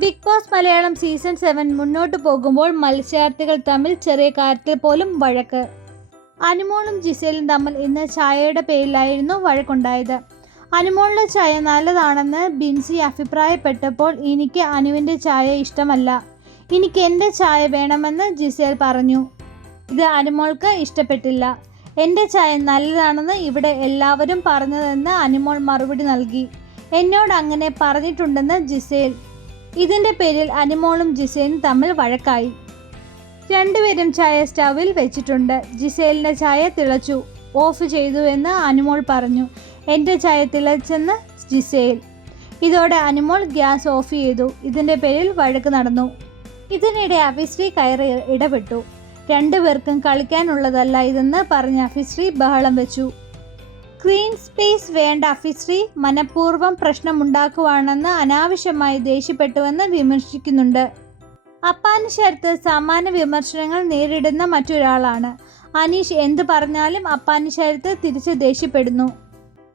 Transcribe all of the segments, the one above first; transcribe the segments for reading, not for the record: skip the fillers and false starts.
Big boss Malayalam season 7 മുന്നോട്ട് പോകുമ്പോൾ മത്സരാർത്ഥികൾ തമ്മിൽ ചെറിയ കാര്യത്തിൽ പോലും വഴക്ക്. അനുമോളും ജിസേലും തമ്മിൽ ഇന്ന് ചായയുടെ പേരിലായിരുന്നു വഴക്കുണ്ടായത്. അനുമോളുടെ ചായ നല്ലതാണെന്ന് ബിൻസി അഭിപ്രായപ്പെട്ടപ്പോൾ എനിക്ക് അനുവിൻ്റെ ചായ ഇഷ്ടമല്ല, എനിക്ക് എൻ്റെ ചായ വേണമെന്ന് ജിസേൽ പറഞ്ഞു. ഇത് അനുമോൾക്ക് ഇഷ്ടപ്പെട്ടില്ല. എൻ്റെ ചായ നല്ലതാണെന്ന് ഇവിടെ എല്ലാവരും പറഞ്ഞതെന്ന് അനുമോൾ മറുപടി നൽകി. എന്നോട് അങ്ങനെ പറഞ്ഞിട്ടുണ്ടെന്ന് ജിസേൽ. ഇതിൻ്റെ പേരിൽ അനുമോളും ജിസേലും തമ്മിൽ വഴക്കായി. രണ്ടുപേരും ചായ സ്റ്റവിൽ വെച്ചിട്ടുണ്ട്. ജിസേലിൻ്റെ ചായ തിളച്ചു, ഓഫ് ചെയ്തു എന്ന് അനുമോൾ പറഞ്ഞു. എൻ്റെ ചായ തിളച്ചെന്ന് ജിസേൽ. ഇതോടെ അനുമോൾ ഗ്യാസ് ഓഫ് ചെയ്തു. ഇതിൻ്റെ പേരിൽ വഴക്ക് നടന്നു. ഇതിനിടെ അഭിശ്രീ കയറി ഇടപെട്ടു. രണ്ടുപേർക്കും കളിക്കാനുള്ളതല്ല ഇതെന്ന് പറഞ്ഞ അഭിശ്രീ ബഹളം വെച്ചു. സ്ക്രീൻ സ്പേസ് വേണ്ട അഭിശ്രീ മനഃപൂർവ്വം പ്രശ്നമുണ്ടാക്കുവാണെന്ന് അനാവശ്യമായി ദേഷ്യപ്പെട്ടുവെന്ന് വിമർശിക്കുന്നുണ്ട്. അപ്പാനി ശരത്ത് സമാന വിമർശനങ്ങൾ നേരിടുന്ന മറ്റൊരാളാണ്. അനീഷ് എന്ത് പറഞ്ഞാലും അപ്പാനി ശരത്ത് തിരിച്ച് ദേഷ്യപ്പെടുന്നു.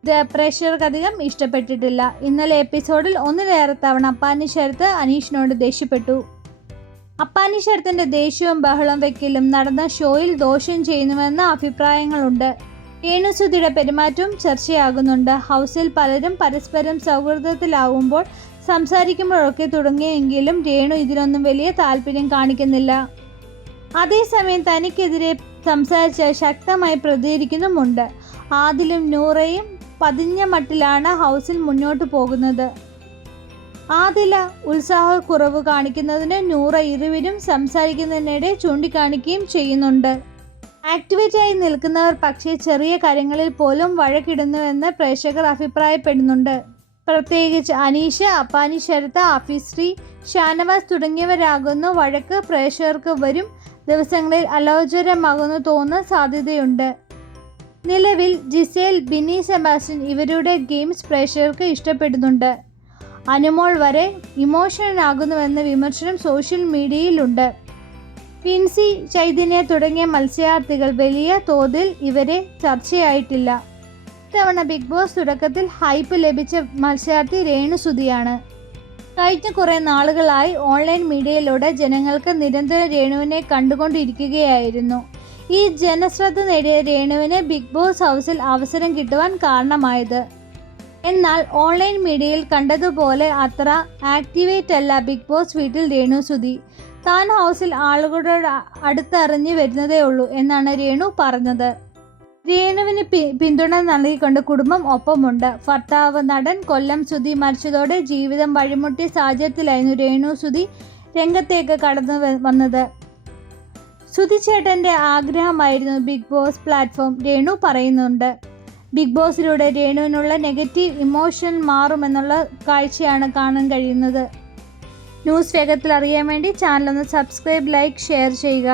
ഇത് പ്രേക്ഷകർക്കധികം ഇഷ്ടപ്പെട്ടിട്ടില്ല. ഇന്നലെ എപ്പിസോഡിൽ ഒന്നിലേറെ തവണ അപ്പാനി ശരത്ത് അനീഷിനോട് ദേഷ്യപ്പെട്ടു. അപ്പാനി ശരത്തിൻ്റെ ദേഷ്യവും ബഹളം വെക്കലും നടന്ന ഷോയിൽ ദോഷം ചെയ്യുന്നുവെന്ന അഭിപ്രായങ്ങളുണ്ട്. രേണുസുധിയുടെ പെരുമാറ്റവും ചർച്ചയാകുന്നുണ്ട്. ഹൗസിൽ പലരും പരസ്പരം സൗഹൃദത്തിലാവുമ്പോൾ സംസാരിക്കുമ്പോഴൊക്കെ തുടങ്ങിയെങ്കിലും രേണു ഇതിനൊന്നും വലിയ താല്പര്യം കാണിക്കുന്നില്ല. അതേസമയം തനിക്കെതിരെ സംസാരിച്ച് ശക്തമായി പ്രതികരിക്കുന്നുമുണ്ട്. ആദിലും നൂറയും പതിഞ്ഞ മട്ടിലാണ് ഹൗസിൽ മുന്നോട്ട് പോകുന്നത്. ആദില ഉത്സാഹക്കുറവ് കാണിക്കുന്നതിന് നൂറ ഇരുവരും സംസാരിക്കുന്നതിനിടെ ചൂണ്ടിക്കാണിക്കുകയും ചെയ്യുന്നുണ്ട്. ആക്ടിവേറ്റായി നിൽക്കുന്നവർ പക്ഷേ ചെറിയ കാര്യങ്ങളിൽ പോലും വഴക്കിടുന്നുവെന്ന് പ്രേക്ഷകർ അഭിപ്രായപ്പെടുന്നുണ്ട്. പ്രത്യേകിച്ച് അനീഷ്, അപ്പാനി ശരത്ത്, അഭിശ്രീ, ഷാനവാസ് തുടങ്ങിയവരാകുന്നു വഴക്ക് പ്രേക്ഷകർക്ക് വരും ദിവസങ്ങളിൽ അലോചരമാകുന്നു തോന്നുന്ന സാധ്യതയുണ്ട്. നിലവിൽ ജിസേൽ, ബിന്നി സെബാസ്റ്റ്യൻ ഇവരുടെ ഗെയിംസ് പ്രേക്ഷകർക്ക് ഇഷ്ടപ്പെടുന്നുണ്ട്. അനുമോൾ വരെ ഇമോഷണൽ ആകുന്നുവെന്ന വിമർശനം സോഷ്യൽ മീഡിയയിലുണ്ട്. ബിൻസി, ചൈതന്യ തുടങ്ങിയ മത്സരാർത്ഥികൾ വലിയ തോതിൽ ഇവരെ ചർച്ചയായിട്ടില്ല. ഇത്തവണ ബിഗ് ബോസ് തുടക്കത്തിൽ ഹൈപ്പ് ലഭിച്ച മത്സരാർത്ഥി രേണുസുധിയാണ്. കഴിഞ്ഞ കുറേ നാളുകളായി ഓൺലൈൻ മീഡിയയിലൂടെ ജനങ്ങൾക്ക് നിരന്തരം രേണുവിനെ കണ്ടുകൊണ്ടിരിക്കുകയായിരുന്നു. ഈ ജനശ്രദ്ധ നേടിയ രേണുവിന് ബിഗ് ബോസ് ഹൗസിൽ അവസരം കിട്ടുവാൻ കാരണമായത്. എന്നാൽ ഓൺലൈൻ മീഡിയയിൽ കണ്ടതുപോലെ അത്ര ആക്ടിവേറ്റ് അല്ല ബിഗ് ബോസ് വീട്ടിൽ രേണുസുധി. താൻ ഹൗസിൽ ആളുകളോട് അടുത്തറിഞ്ഞു വരുന്നതേ ഉള്ളൂ എന്നാണ് രേണു പറഞ്ഞത്. രേണുവിന് പിന്തുണ നൽകിക്കൊണ്ട് കുടുംബം ഒപ്പമുണ്ട്. ഭർത്താവ് നടൻ കൊല്ലം സുധി മരിച്ചതോടെ ജീവിതം വഴിമുട്ടിയ സാഹചര്യത്തിലായിരുന്നു രേണുസുധി രംഗത്തേക്ക് കടന്നു വന്നത്. സുധിച്ചേട്ടൻ്റെ ആഗ്രഹമായിരുന്നു ബിഗ് ബോസ് പ്ലാറ്റ്ഫോം. രേണു പറയുന്നുണ്ട്. ബിഗ് ബോസിലൂടെ രേണുവിനുള്ള നെഗറ്റീവ് ഇമോഷൻ മാറുമെന്നുള്ള കാഴ്ചയാണ് കാണാൻ കഴിയുന്നത്. ന്യൂസ് വേഗത്തിൽ അറിയാൻ വേണ്ടി ചാനൽ ഒന്ന് സബ്സ്ക്രൈബ്, ലൈക്ക്, ഷെയർ ചെയ്യുക.